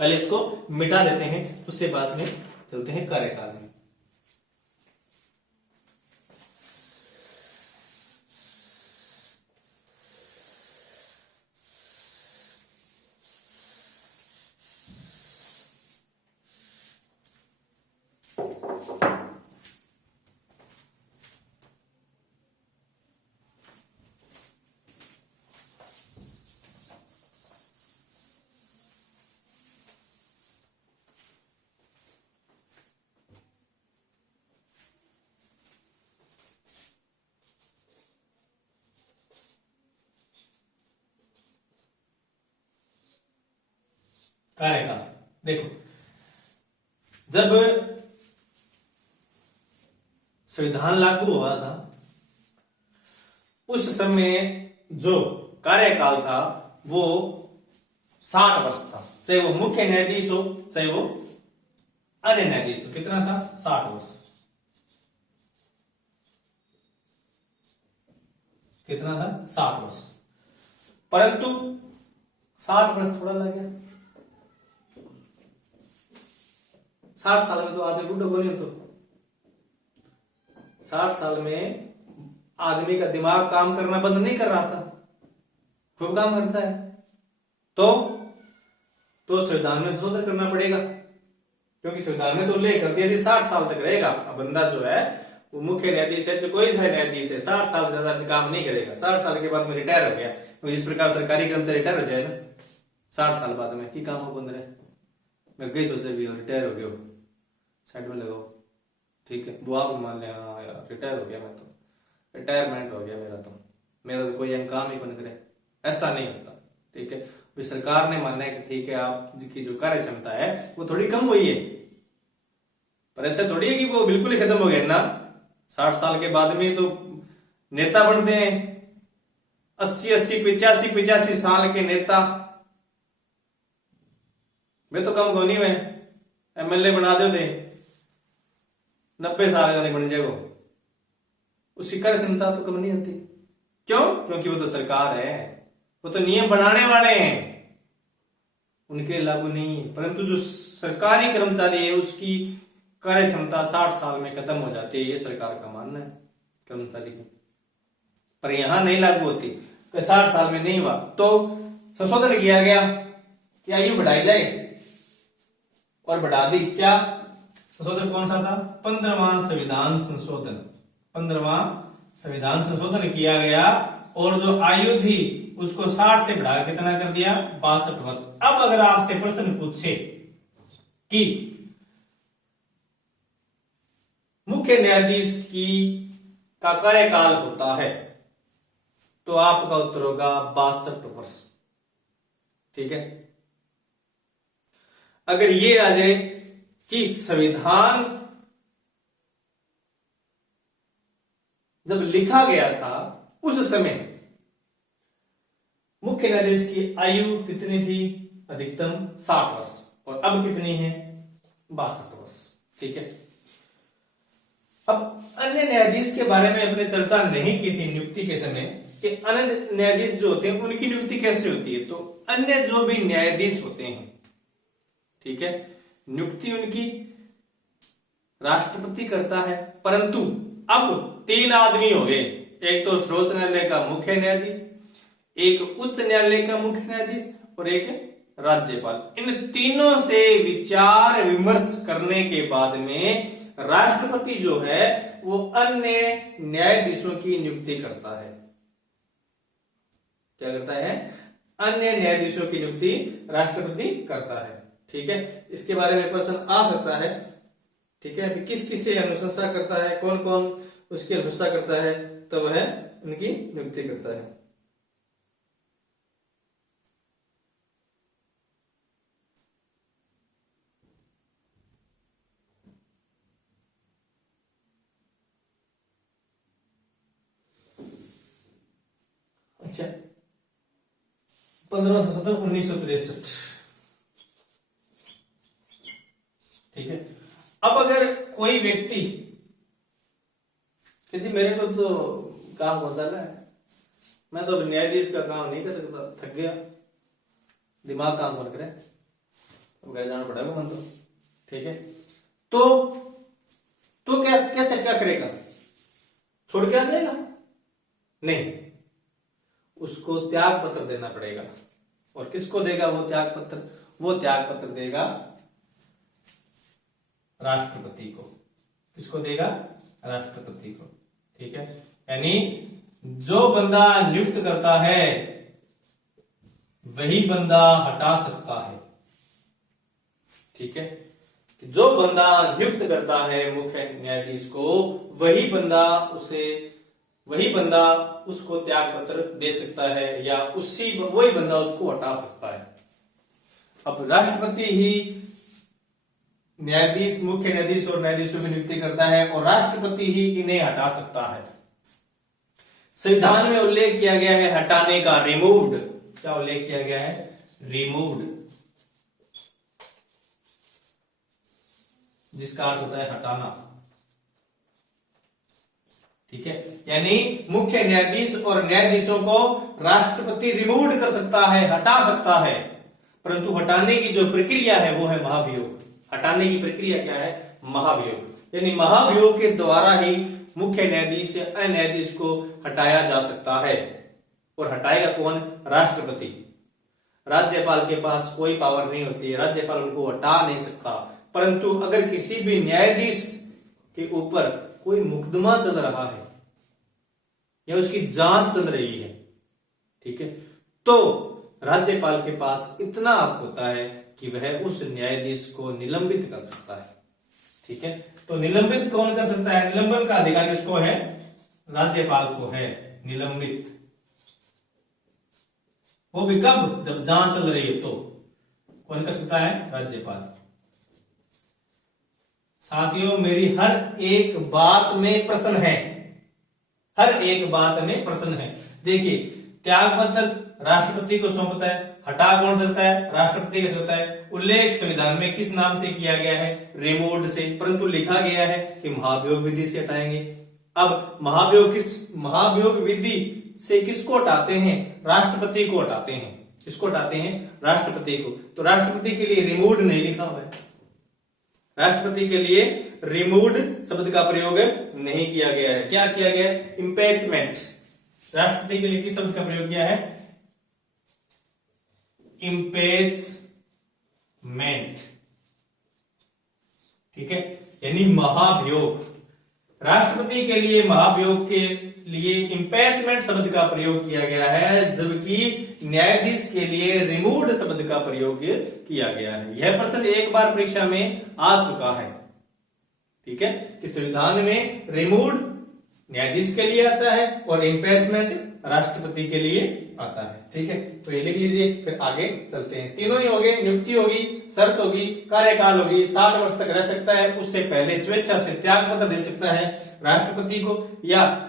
पहले इसको मिटा देते हैं, उससे बाद में चलते हैं कार्यकाल में। कार्यकाल देखो, जब संविधान लागू हुआ था उस समय जो कार्यकाल था वो 60 वर्ष था, चाहे वो मुख्य न्यायाधीश हो चाहे वो अन्य न्यायाधीश हो। कितना था? 60 वर्ष। कितना था? 60 वर्ष। परंतु 60 वर्ष थोड़ा लग गया। 60 साल में तो आदमी बुढ़ा बोले, तो 60 साल में आदमी का दिमाग काम करना बंद नहीं कर रहा था, खूब काम करता है। तो संविधान में संशोधन करना पड़ेगा, क्योंकि संविधान में तो उल्लेख कर दिया 60 साल तक रहेगा। अब बंदा जो है वो मुख्य न्यायाधीश है, जो कोई सा न्यायाधीश है, 60 साल से ज्यादा काम नहीं करेगा। 60 साल के बाद में रिटायर हो गया, तो जिस प्रकार सरकारी कर्मचारी रिटायर हो जाए ना 60 साल बाद में, की काम हो बंद रहे, गई सोचे भी हो रिटायर हो गए हो, साइड में लगाओ, ठीक है, वो आप मान लें हाँ यार रिटायर हो गया, मैं तो रिटायरमेंट हो गया मेरा तो कोई काम ही बन करे, ऐसा नहीं होता, ठीक है। भी सरकार ने माना है कि ठीक है आपकी जो कार्य क्षमता है वो थोड़ी कम हुई है, पर ऐसा थोड़ी है कि वो बिल्कुल ही खत्म हो गया ना। 60 साल के बाद में तो नेता बनते हैं, 80 85 साल के नेता, वे तो कम होनी में एमएलए बना दो थे 90 साल का नहीं बन जाएगा, उसकी कार्य क्षमता तो कम नहीं होती। क्यों? क्योंकि वो तो सरकार है, वो तो नियम बनाने वाले हैं, उनके लागू नहीं है। परंतु जो सरकारी कर्मचारी है उसकी कार्य क्षमता 60 साल में खत्म हो जाती है, ये सरकार का मानना है कर्मचारी की। पर यहां नहीं लागू होती, 60 साल में नहीं हुआ तो संशोधन किया गया कि आयु बढ़ाई जाए, और बढ़ा दी। क्या संशोधन कौन सा था? 15वां संविधान संशोधन। 15वां संविधान संशोधन किया गया, और जो आयु थी उसको 60 से बढ़ा कितना कर दिया? 62 वर्ष। अब अगर आपसे प्रश्न पूछे कि मुख्य न्यायाधीश की का कार्यकाल होता है, तो आपका उत्तर होगा 62 वर्ष, ठीक है। अगर ये आ जाए कि संविधान जब लिखा गया था उस समय मुख्य न्यायाधीश की आयु कितनी थी? अधिकतम 60 वर्ष, और अब कितनी है? 62 वर्ष, ठीक है। अब अन्य न्यायाधीश के बारे में अपने चर्चा नहीं की थी नियुक्ति के समय कि अन्य न्यायाधीश जो होते हैं उनकी नियुक्ति कैसे होती है। तो अन्य जो भी न्यायाधीश होते हैं, ठीक है, नियुक्ति उनकी राष्ट्रपति करता है। परंतु अब 3 आदमी हो गए, एक तो सर्वोच्च न्यायालय का मुख्य न्यायाधीश, एक उच्च न्यायालय का मुख्य न्यायाधीश और एक राज्यपाल। इन तीनों से विचार विमर्श करने के बाद में राष्ट्रपति जो है वो अन्य न्यायाधीशों की नियुक्ति करता है। क्या करता है? अन्य न्यायाधीशों की नियुक्ति राष्ट्रपति करता है, ठीक है। इसके बारे में प्रश्न आ सकता है, ठीक है, किस किस से अनुशंसा करता है, कौन कौन उसकी अनुशंसा करता है, तो वह उनकी नियुक्ति करता है। अच्छा 15/7/1963। ठीक है। अब अगर कोई व्यक्ति कि जी मेरे को तो काम होता है, मैं तो न्यायाधीश का काम नहीं कर सकता, थक गया, दिमाग काम कर करे, तो घर जाना पड़ेगा मन तो। ठीक है। तो क्या कैसे क्या करेगा? छोड़ के आ जाएगा? नहीं, उसको त्याग पत्र देना पड़ेगा। और किसको देगा वो त्याग पत्र? वो त्याग पत्र देगा राष्ट्रपति को। किसको देगा? राष्ट्रपति को। ठीक है। यानी जो बंदा नियुक्त करता है वही बंदा हटा सकता है। ठीक है। कि जो बंदा नियुक्त करता है मुख्य न्यायाधीश को, वही बंदा उसको त्याग पत्र दे सकता है या वही बंदा उसको हटा सकता है। अब राष्ट्रपति ही न्यायाधीश, मुख्य न्यायाधीश और न्यायाधीशों की नियुक्ति करता है और राष्ट्रपति ही इन्हें हटा सकता है। संविधान में उल्लेख किया गया है हटाने का, रिमूव्ड। क्या उल्लेख किया गया है? रिमूव्ड, जिसका अर्थ होता है हटाना। ठीक है। यानी मुख्य न्यायाधीश और न्यायाधीशों को राष्ट्रपति रिमूव कर सकता है, हटा सकता है, परंतु हटाने की जो प्रक्रिया है वो है महाभियोग। हटाने की प्रक्रिया क्या है? महाभियोग। यानी महाभियोग के द्वारा ही मुख्य न्यायाधीश या अन्य न्यायाधीश को हटाया जा सकता है। और हटाएगा कौन? राष्ट्रपति। राज्यपाल के पास कोई पावर नहीं होती है, राज्यपाल उनको हटा नहीं सकता। परंतु अगर किसी भी न्यायाधीश के ऊपर कोई मुकदमा चल रहा है या उसकी जांच चल रही है, ठीक है, तो राज्यपाल के पास इतना हक होता है कि वह उस न्यायाधीश को निलंबित कर सकता है। ठीक है। तो निलंबित कौन कर सकता है? निलंबन का अधिकार किसको है? राज्यपाल को है निलंबित। वो भी कब? जब जांच चल रही है तो कौन कर सकता है? राज्यपाल। साथियों, मेरी हर एक बात में प्रश्न है, हर एक बात में प्रश्न है। देखिए, त्याग पत्र राष्ट्रपति को सौंपता है, हटा कौन सकता है? राष्ट्रपति का सकता है। उल्लेख संविधान में किस नाम से किया गया है? रिमूव्ड से, परंतु लिखा गया है कि महाभियोग विधि से हटाएंगे। अब महाभियोग विधि से किसको हटाते हैं? राष्ट्रपति को हटाते हैं। किसको हटाते हैं? राष्ट्रपति को। तो राष्ट्रपति के लिए रिमूव्ड नहीं लिखा हुआ है, राष्ट्रपति के लिए रिमूव्ड शब्द का प्रयोग नहीं किया गया है। क्या किया गया है? इम्पीचमेंट। राष्ट्रपति के लिए किस शब्द का प्रयोग किया है? इम्पीचमेंट। ठीक है। यानी महाभियोग। राष्ट्रपति के लिए महाभियोग के लिए इम्पीचमेंट शब्द का प्रयोग किया गया है, जबकि न्यायाधीश के लिए रिमूव्ड शब्द का प्रयोग किया गया है। यह प्रश्न एक बार परीक्षा में आ चुका है। ठीक है। कि संविधान में रिमूव्ड न्यायाधीश के लिए आता है और इम्पीचमेंट राष्ट्रपति के लिए आता है। ठीक है। तो ये लिख लीजिए, फिर आगे चलते हैं। तीनों ही हो गए, नियुक्ति होगी, शर्त होगी, कार्यकाल होगी, 60 वर्ष तक रह सकता है, उससे पहले स्वेच्छा से त्याग पत्र दे सकता है राष्ट्रपति को, या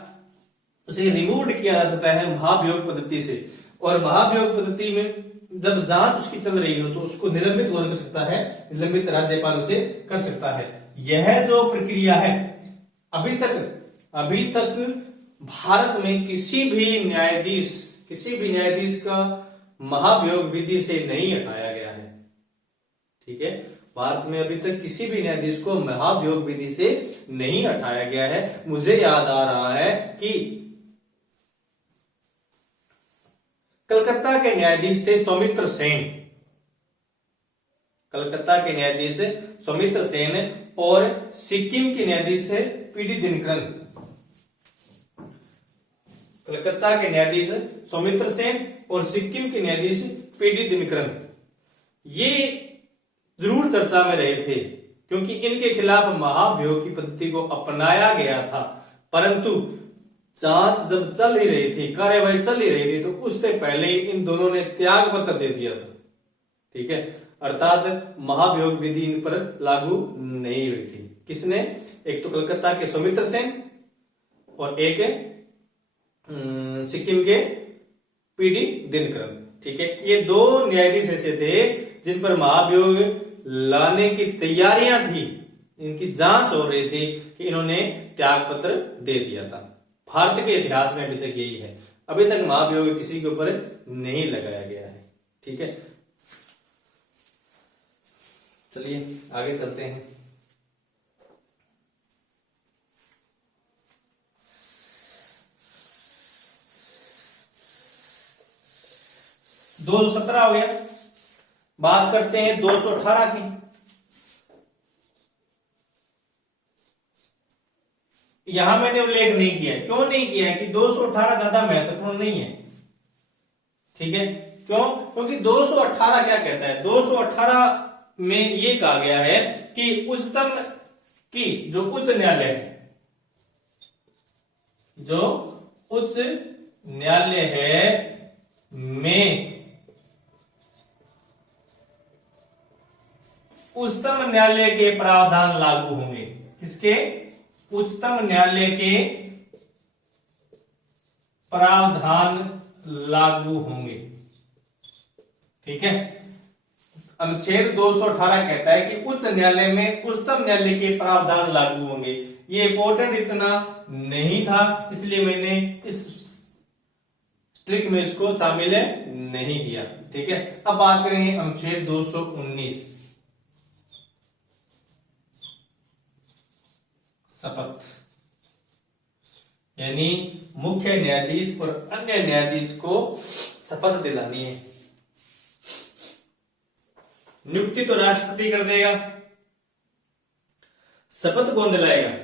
उसे रिमूव किया जा सकता है महाभियोग पद्धति से। और महाभियोग पद्धति में जब जांच उसकी चल रही हो तो उसको निलंबित कौन कर सकता है? निलंबित राज्यपाल उसे कर सकता है। यह जो प्रक्रिया है, अभी तक भारत में किसी भी न्यायाधीश का महाभियोग विधि से नहीं हटाया गया है। ठीक है। भारत में अभी तक किसी भी न्यायाधीश को महाभियोग विधि से नहीं हटाया गया है। मुझे याद आ रहा है कि कलकत्ता के न्यायाधीश थे सौमित्र सेन। कलकत्ता के न्यायाधीश सौमित्र सेन और सिक्किम के न्यायाधीश है पीडी दिनकरन। कलकत्ता के न्यायाधीश सौमित्र सेन और सिक्किम के न्यायाधीश पीडी दिनकरन, ये जरूर चर्चा में रहे थे क्योंकि इनके खिलाफ महाभियोग की पद्धति को अपनाया गया था। परंतु जांच जब चल ही रही थी, कार्यवाही चल ही रही थी, तो उससे पहले इन दोनों ने त्याग पत्र दे दिया था। ठीक है। अर्थात महाभियोग विधि इन पर लागू नहीं हुई थी। किसने? एक तो कलकत्ता के सौमित्र सेन और एक सिक्किम के पीडी दिनकरन। ठीक है, ये दो न्यायाधीश ऐसे थे जिन पर महाभियोग लाने की तैयारियां थी, इनकी जांच हो रही थी कि इन्होंने त्याग पत्र दे दिया था। भारत के इतिहास में अभी तक यही है, अभी तक महाभियोग किसी के ऊपर नहीं लगाया गया है। ठीक है, चलिए आगे चलते हैं। दो 217 हो गया। बात करते हैं 218 की। यहां मैंने उल्लेख नहीं किया है। क्यों नहीं किया है कि 218 ज्यादा महत्वपूर्ण नहीं है। ठीक है, क्यों? क्योंकि 218 क्या कहता है? 218 में यह कहा गया है कि उच्चतम की जो उच्च न्यायालय है, जो उच्च न्यायालय है में उच्चतम न्यायालय के प्रावधान लागू होंगे। किसके? उच्चतम न्यायालय के प्रावधान लागू होंगे। ठीक है, अनुच्छेद 218 कहता है कि उच्च न्यायालय में उच्चतम न्यायालय के प्रावधान लागू होंगे। ये इंपॉर्टेंट इतना नहीं था, इसलिए मैंने इस ट्रिक में इसको शामिल नहीं किया। ठीक है, अब बात करेंगे अनुच्छेद 219 शपथ, यानी मुख्य न्यायाधीश और अन्य न्यायाधीश को शपथ दिलानी है। नियुक्ति तो राष्ट्रपति कर देगा, शपथ कौन दिलाएगा?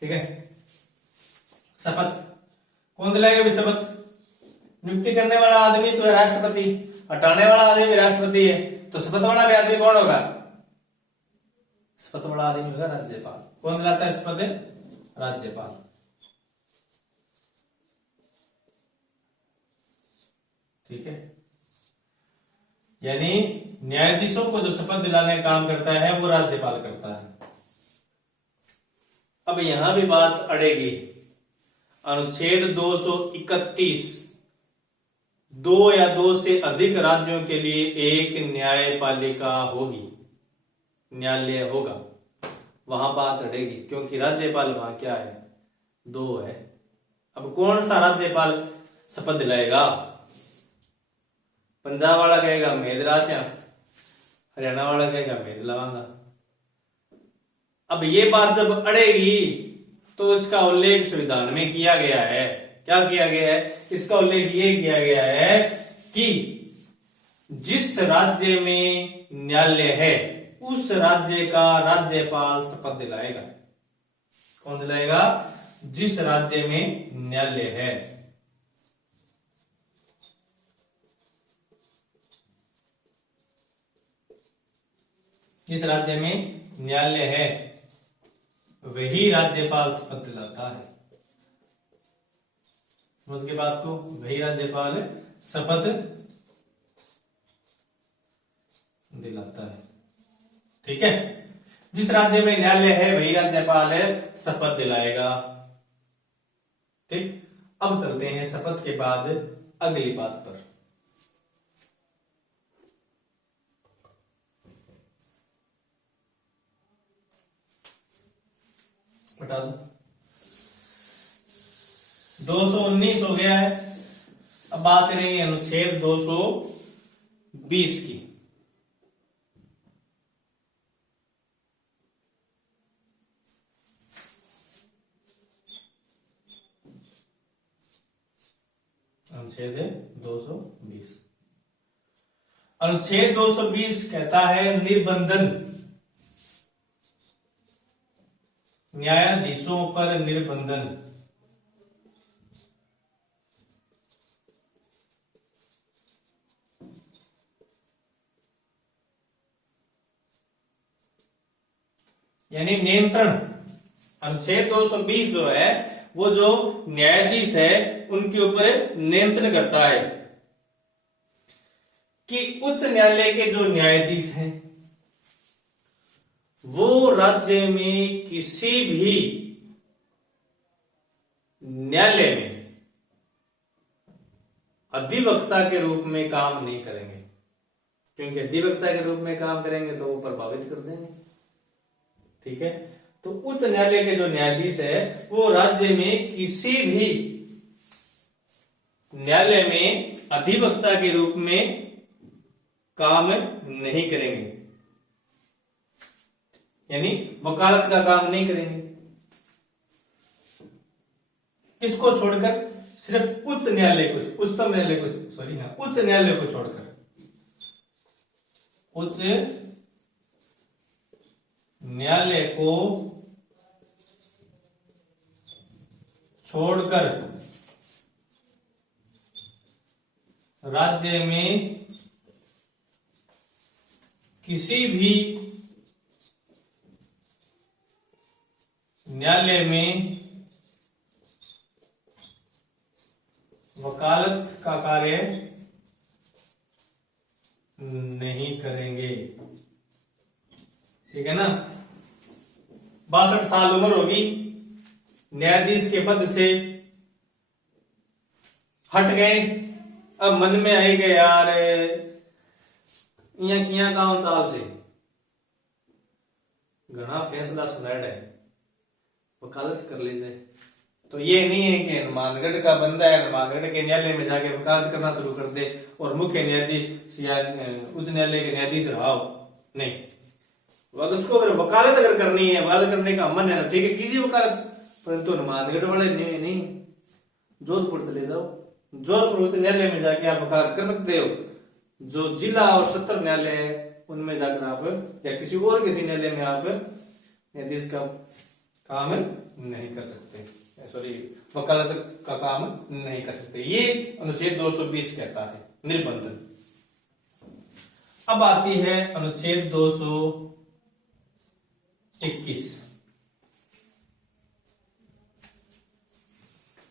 ठीक है, शपथ कौन दिलाएगा भी शपथ? नियुक्ति करने वाला आदमी तो है राष्ट्रपति, हटाने वाला आदमी भी राष्ट्रपति है, तो शपथ वाला भी आदमी कौन होगा? शपथ वाला आदमी होगा राज्यपाल। कौन दिलाता है शपथ? राज्यपाल। ठीक है, यानी न्यायाधीशों को जो शपथ दिलाने का काम करता है वो राज्यपाल करता है। अब यहां भी बात अड़ेगी। अनुच्छेद 231, 2 या 2 से अधिक राज्यों के लिए एक न्यायपालिका होगी, न्यायालय होगा, वहां बात अड़ेगी, क्योंकि राज्यपाल वहां क्या है? 2 है। अब कौन सा राज्यपाल शपथ दिलाएगा? पंजाब वाला कहेगा मैं दिला श्याम, हरियाणा वाला कहेगा मैं दिलाऊंगा। अब ये बात जब अड़ेगी तो इसका उल्लेख संविधान में किया गया है। क्या किया गया है? इसका उल्लेख ये किया गया है कि जिस राज्य में न्यायालय है उस राज्य का राज्यपाल शपथ दिलाएगा। कौन दिलाएगा? जिस राज्य में न्यायालय है। जिस राज्य में न्यायालय है वही राज्यपाल शपथ दिलाता है। समझ के बात को? वही राज्यपाल शपथ दिलाता है। ठीक है, जिस राज्य में न्यायालय है वही राज्यपाल शपथ दिलाएगा। ठीक, अब चलते हैं शपथ के बाद अगली बात पर। बता दो, 219 हो गया है। अब बात करेंगे अनुच्छेद 220 की। अनुच्छेद 220, अनुच्छेद 220 कहता है निर्बंधन, न्यायाधीशों पर निर्बंधन। यानी नियंत्रण। अनुच्छेद 220 जो है वो जो न्यायाधीश है उनके ऊपर नियंत्रण करता है। कि उच्च न्यायालय के जो न्यायाधीश हैं वो राज्य में किसी भी न्यायालय में अधिवक्ता के रूप में काम नहीं करेंगे, क्योंकि अधिवक्ता के रूप में काम करेंगे तो वो प्रभावित कर देंगे। ठीक है, तो उच्च न्यायालय के जो न्यायाधीश है वो राज्य में किसी भी न्यायालय में अधिवक्ता के रूप में काम नहीं करेंगे, यानी वकालत का काम नहीं करेंगे। किसको छोड़कर? सिर्फ उच्च न्यायालय को, उच्चतम न्यायालय को, सॉरी हाँ, उच्च न्यायालय को छोड़कर, उच्च न्यायालय को छोड़कर राज्य में किसी भी न्यायालय में वकालत का कार्य नहीं करेंगे। ठीक है ना, 62 साल उम्र होगी, न्यायाधीश के पद से हट गए, अब मन में आई गए यार इया किया गांव चाल से घना फैसला सुनाड़ है, वकालत कर लीजिए। तो ये नहीं है कि हनुमानगढ़ का बंदा है, हनुमानगढ़ के न्यायालय में जाके वकालत करना शुरू कर दे और मुख्य न्यायाधीश या उच्च न्यायालय के न्यायाधीश रहा हो, नहीं। उसको अगर वकालत अगर करनी है, वकालत करने का मन है तो ठीक है, कीजिए वकालत, परंतु हनुमानगढ़ वाले नहीं, जोधपुर चले जाओ, जोधपुर उच्च न्यायालय में जाके आप वकालत कर सकते हो। जो जिला और सत्र न्यायालय है उनमें जाकर आप या किसी न्यायालय में आप न्यायाधीश का काम नहीं कर सकते, सॉरी वकालत का काम नहीं कर सकते। ये अनुच्छेद 220 कहता है निर्बंधन। अब आती है अनुच्छेद 221,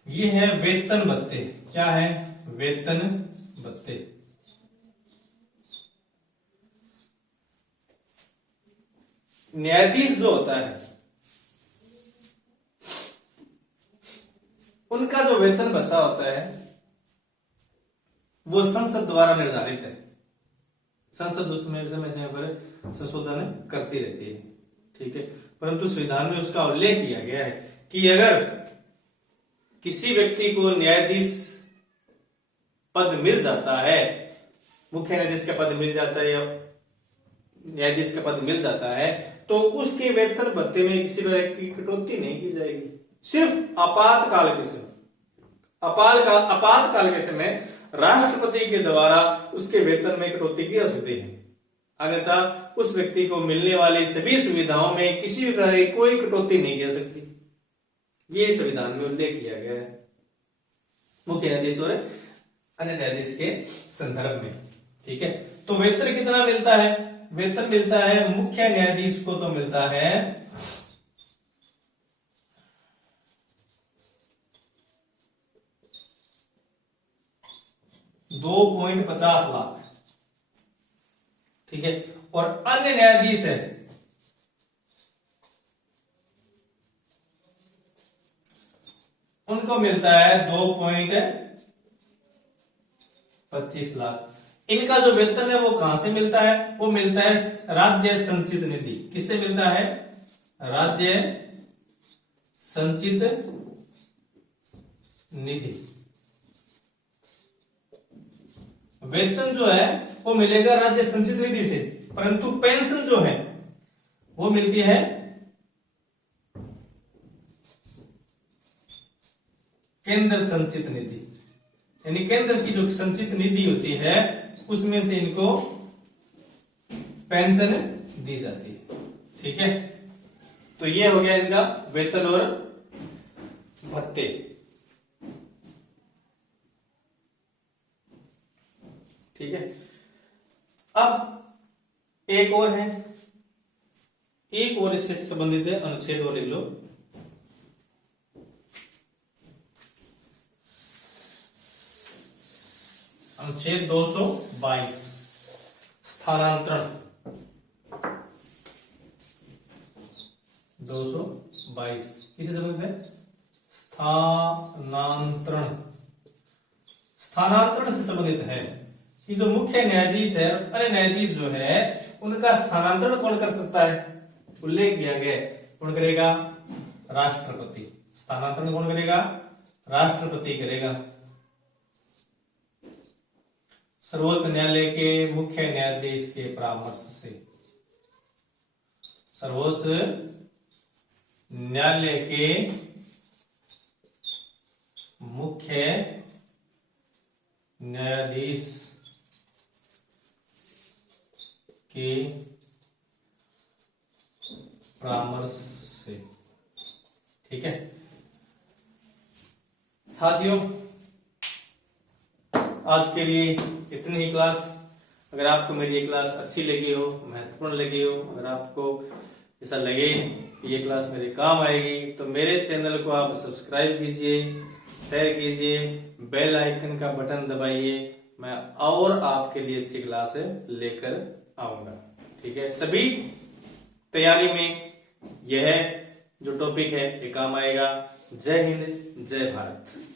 ये है वेतन भत्ते। क्या है? वेतन भत्ते। न्यायाधीश जो होता है उनका जो वेतन भत्ता होता है वो संसद द्वारा निर्धारित है। संसद उसमें समय समय पर संशोधन करती रहती है, ठीक है। परंतु संविधान में उसका उल्लेख किया गया है कि अगर किसी व्यक्ति को न्यायाधीश पद मिल जाता है, मुख्य न्यायाधीश का पद मिल जाता है या न्यायाधीश का पद मिल जाता है, तो उसके वेतन भत्ते में किसी प्रकार की कटौती नहीं की जाएगी। सिर्फ आपातकाल के समय, आपातकाल के समय राष्ट्रपति के द्वारा उसके वेतन में कटौती की जा सकती है, अन्यथा उस व्यक्ति को मिलने वाली सभी सुविधाओं में किसी भी प्रकार की कोई कटौती नहीं की जा सकती। ये संविधान में उल्लेख किया गया है मुख्य न्यायाधीश और अन्य न्यायाधीश के संदर्भ में, ठीक है। तो वेतन कितना मिलता है? वेतन मिलता है मुख्य न्यायाधीश को तो मिलता है 2.50 लाख, ठीक है। और अन्य न्यायाधीश है उनको मिलता है 2.25 लाख। इनका जो वेतन है वो कहां से मिलता है? वो मिलता है राज्य संचित निधि। किससे मिलता है? राज्य संचित निधि। वेतन जो है वो मिलेगा राज्य संचित निधि से, परंतु पेंशन जो है वो मिलती है केंद्र संचित निधि, यानी केंद्र की जो संचित निधि होती है उसमें से इनको पेंशन दी जाती है, ठीक है। तो ये हो गया इनका वेतन और भत्ते, ठीक है। अब एक और है, एक और इससे संबंधित है अनुच्छेद और लिख लो, अनुच्छेद 222। स्थानांतरण 222 किसे संबंधित है? स्थानांतरण, स्थानांतरण से संबंधित है कि जो मुख्य न्यायाधीश है अन्य न्यायाधीश जो है उनका स्थानांतरण कौन कर सकता है? उल्लेख किया गया कौन करेगा? राष्ट्रपति। स्थानांतरण कौन करेगा? राष्ट्रपति करेगा। सर्वोच्च न्यायालय के मुख्य न्यायाधीश के परामर्श से, सर्वोच्च न्यायालय के मुख्य न्यायाधीश के परामर्श से। ठीक है साथियों, आज के लिए इतनी ही क्लास। अगर आपको मेरी ये क्लास अच्छी लगी हो, महत्वपूर्ण लगी हो, अगर आपको ऐसा लगे कि ये क्लास मेरे काम आएगी, तो मेरे चैनल को आप सब्सक्राइब कीजिए, शेयर कीजिए, बेल आइकन का बटन दबाइए। मैं और आपके लिए अच्छी क्लास लेकर आऊंगा। ठीक है, सभी तैयारी में यह जो टॉपिक है ये काम आएगा। जय हिंद, जय भारत।